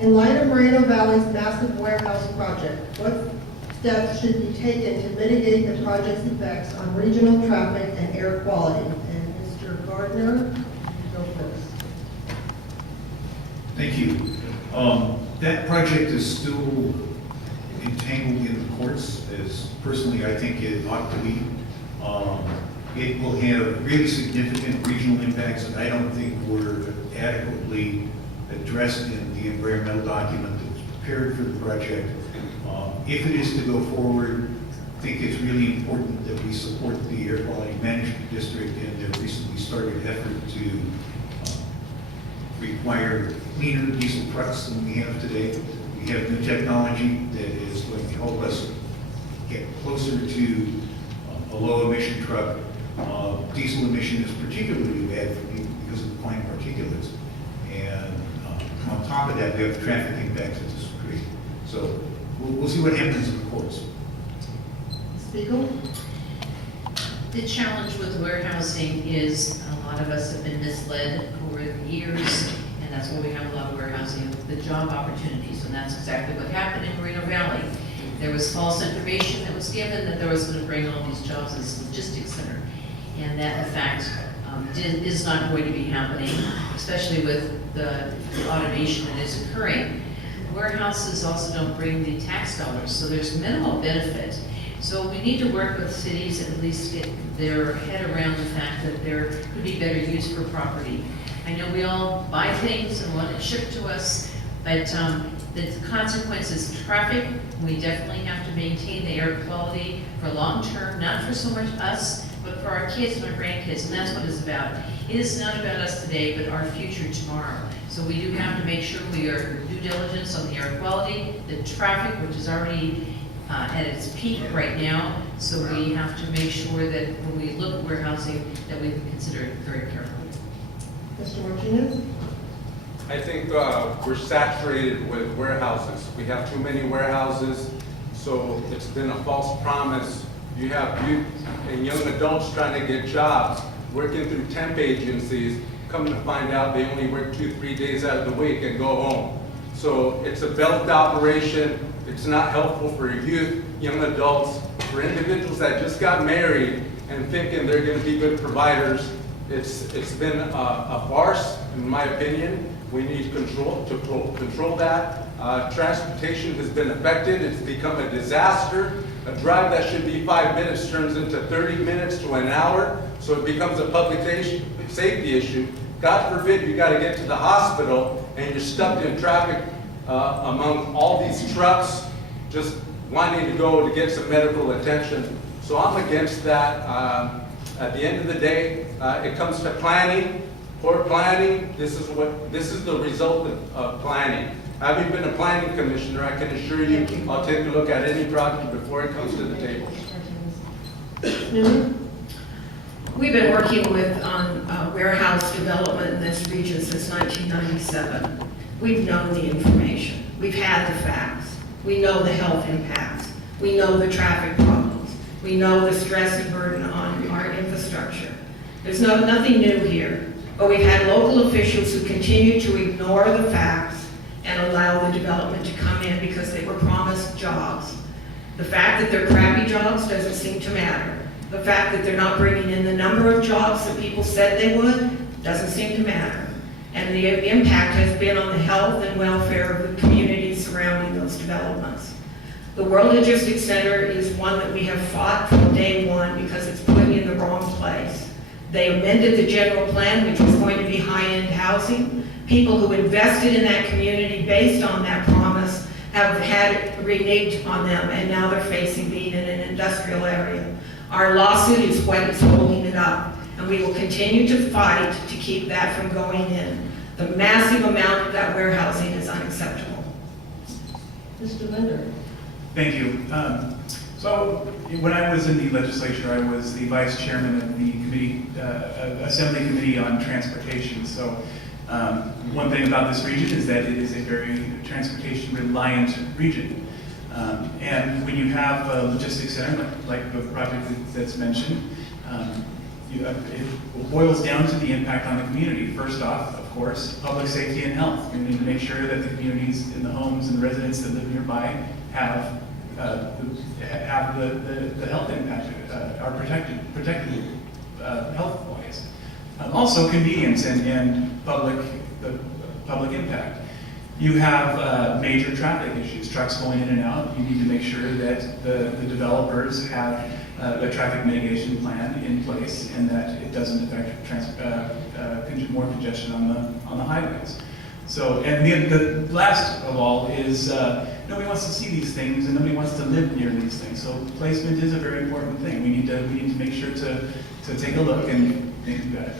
In light of Moreno Valley's massive warehouse project, what steps should be taken to mitigate the project's effects on regional traffic and air quality? And Mr. Gardner, you go first. Thank you. That project is still entangled in the courts, as personally I think it ought to be. It will have really significant regional impacts that I don't think were adequately addressed in the environmental document that was prepared for the project. If it is to go forward, I think it's really important that we support the Air Quality Management District and their recently started effort to require cleaner diesel trucks than we have today. We have new technology that is going to help us get closer to a low emission truck. Diesel emission is particularly bad for people because of the fine particulates. And on top of that, we have the traffic impacts that this will create. So we'll see what happens in the courts. Spiegel? The challenge with warehousing is a lot of us have been misled over the years, and that's why we have a lot of warehousing, the job opportunities, and that's exactly what happened in Moreno Valley. There was false information that was given that there was going to bring all these jobs as a logistics center, and that in fact is not going to be happening, especially with the automation that is occurring. Warehouses also don't bring the tax dollars, so there's minimal benefit. So we need to work with cities and at least get their head around the fact that there could be better use for property. I know we all buy things and want it shipped to us, but the consequences of traffic, we definitely have to maintain the air quality for long term, not for so much us, but for our kids and our grandkids, and that's what it's about. It is not about us today, but our future tomorrow. So we do have to make sure we are due diligence on the air quality, the traffic, which is already at its peak right now. So we have to make sure that when we look at warehousing, that we consider it very carefully. Mr. Martinez? I think we're saturated with warehouses. We have too many warehouses, so it's been a false promise. You have youth and young adults trying to get jobs, working through temp agencies, come to find out they only work 2-3 days out of the week and go home. So it's a belt operation. It's not helpful for youth, young adults, for individuals that just got married and thinking they're going to be good providers. It's been a farce, in my opinion. We need to control that. Transportation has been affected. It's become a disaster. A drive that should be 5 minutes turns into 30 minutes to an hour, so it becomes a public safety issue. God forbid you got to get to the hospital and you're stuck in traffic among all these trucks just wanting to go to get some medical attention. So I'm against that. At the end of the day, it comes to planning, poor planning. This is the result of planning. Having been a planning commissioner, I can assure you I'll take a look at any project before it comes to the table. We've been working on warehouse development in this region since 1997. We've known the information. We've had the facts. We know the health impacts. We know the traffic problems. We know the stress and burden on our infrastructure. There's nothing new here, but we've had local officials who continue to ignore the facts and allow the development to come in because they were promised jobs. The fact that they're crappy jobs doesn't seem to matter. The fact that they're not bringing in the number of jobs that people said they would doesn't seem to matter. And the impact has been on the health and welfare of the communities surrounding those developments. The World Logistics Center is one that we have fought from day one because it's put in the wrong place. They amended the general plan, which was going to be high-end housing. People who invested in that community based on that promise have had it reneged on them, and now they're facing being in an industrial area. Our lawsuit is what is holding it up, and we will continue to fight to keep that from going in. The massive amount of that warehousing is unacceptable. Mr. Linder? Thank you. So when I was in the legislature, I was the vice chairman of the committee, Assembly Committee on Transportation. So one thing about this region is that it is a very transportation reliant region. And when you have a logistics center like the project that's mentioned, it boils down to the impact on the community. First off, of course, public safety and health. We need to make sure that the communities in the homes and the residents that live nearby have the health impact, are protected health-wise. Also convenience and the public impact. You have major traffic issues, trucks going in and out. You need to make sure that the developers have a traffic mitigation plan in place and that it doesn't affect more congestion on the highways. So, and the last of all is nobody wants to see these things and nobody wants to live near these things. So placement is a very important thing. We need to make sure to take a look and think about it.